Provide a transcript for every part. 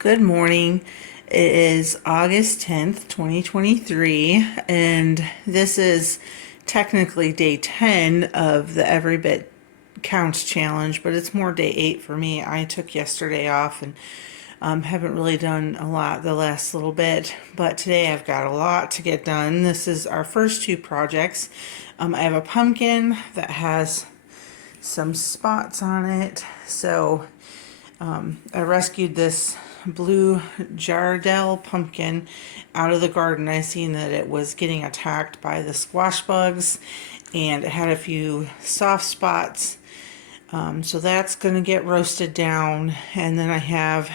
Good morning. It is August 10th, 2023, and this is technically day 10 of the Every Bit Counts challenge, but it's more day 8 for me. I took yesterday off and haven't really done a lot the last little bit, but today I've got a lot to get done. This is our first two projects. I have a pumpkin that has some spots on it, so I rescued this blue Jardel pumpkin out of the garden. I seen that it was getting attacked by the squash bugs and it had a few soft spots, so that's going to get roasted down. And then I have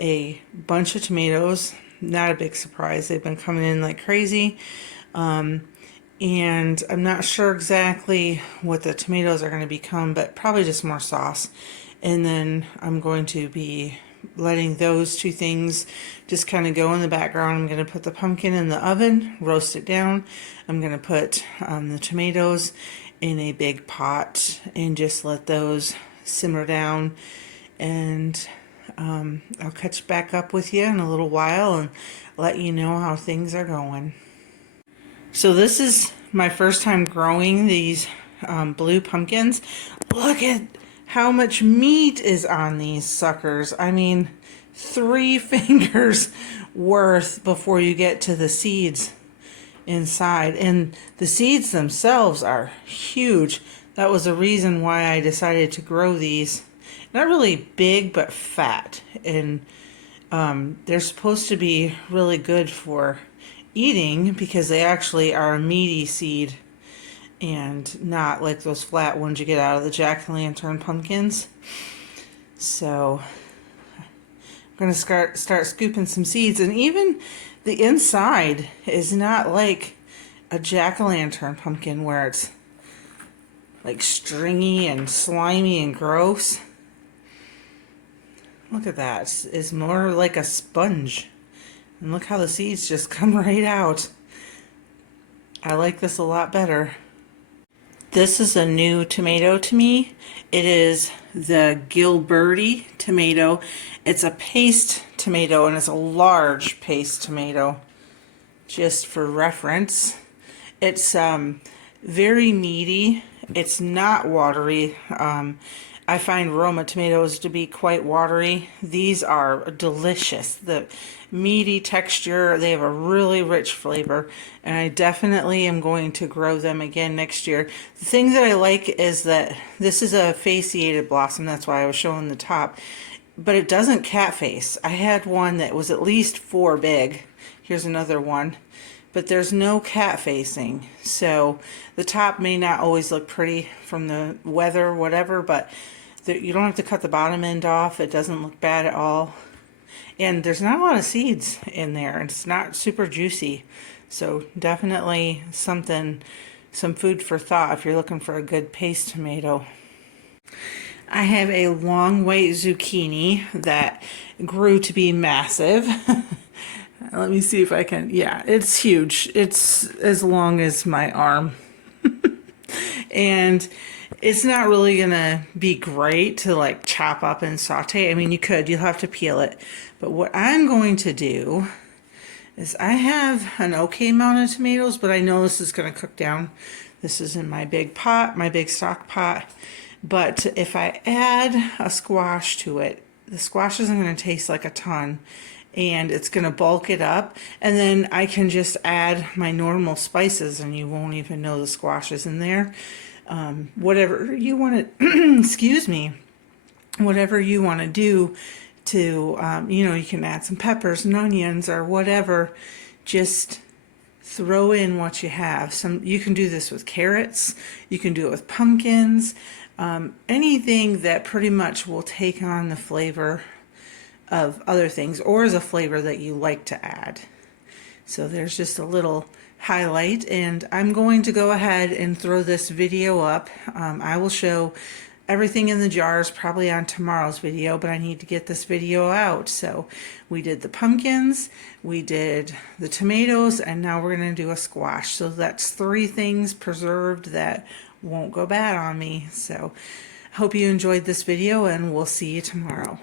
a bunch of tomatoes. Not a big surprise, they've been coming in like crazy, and I'm not sure exactly what the tomatoes are going to become, but probably just more sauce. And then I'm going to be letting those two things just kind of go in the background. I'm going to put the pumpkin in the oven, roast it down. I'm going to put the tomatoes in a big pot and just let those simmer down. And I'll catch back up with you in a little while and let you know how things are going. So this is my first time growing these blue pumpkins. Look at how much meat is on these suckers. I mean, 3 fingers worth before you get to the seeds inside. And the seeds themselves are huge. That was a reason why I decided to grow these. Not really big, but fat. And they're supposed to be really good for eating because they actually are a meaty seed and not like those flat ones you get out of the jack-o'-lantern pumpkins. So I'm going to start scooping some seeds, and even the inside is not like a jack-o'-lantern pumpkin where it's like stringy and slimy and gross. Look at that. It's more like a sponge. And look how the seeds just come right out. I like this a lot better. This is a new tomato to me. It is the Gilberti tomato. It's a paste tomato, and it's a large paste tomato, just for reference. It's very meaty. It's not watery. I find Roma tomatoes to be quite watery. These are delicious. The meaty texture, they have a really rich flavor, and I definitely am going to grow them again next year. The thing that I like is that this is a fasciated blossom. That's why I was showing the top, but it doesn't cat face. I had one that was at least 4 big. Here's another one. But there's no cat facing, so the top may not always look pretty from the weather or whatever, but you don't have to cut the bottom end off. It doesn't look bad at all, and there's not a lot of seeds in there. It's not super juicy, so definitely some food for thought if you're looking for a good paste tomato. I have a long white zucchini that grew to be massive. Let me see if I can, yeah, it's huge. It's as long as my arm. And it's not really gonna be great to like chop up and saute. I mean, you'll have to peel it. But what I'm going to do is I have an okay amount of tomatoes, but I know this is gonna cook down. This is in my big pot, my big stock pot. But if I add a squash to it, the squash isn't gonna taste like a ton, and it's going to bulk it up, and then I can just add my normal spices and you won't even know the squash is in there. Whatever you want to excuse me, whatever you want to do to you can add some peppers and onions or whatever. Just throw in what you have. You can do this with carrots, you can do it with pumpkins, anything that pretty much will take on the flavor of other things, or as a flavor that you like to add. So there's just a little highlight, and I'm going to go ahead and throw this video up. I will show everything in the jars probably on tomorrow's video, but I need to get this video out. So we did the pumpkins, we did the tomatoes, and now we're going to do a squash. So that's 3 things preserved that won't go bad on me. So hope you enjoyed this video, and we'll see you tomorrow.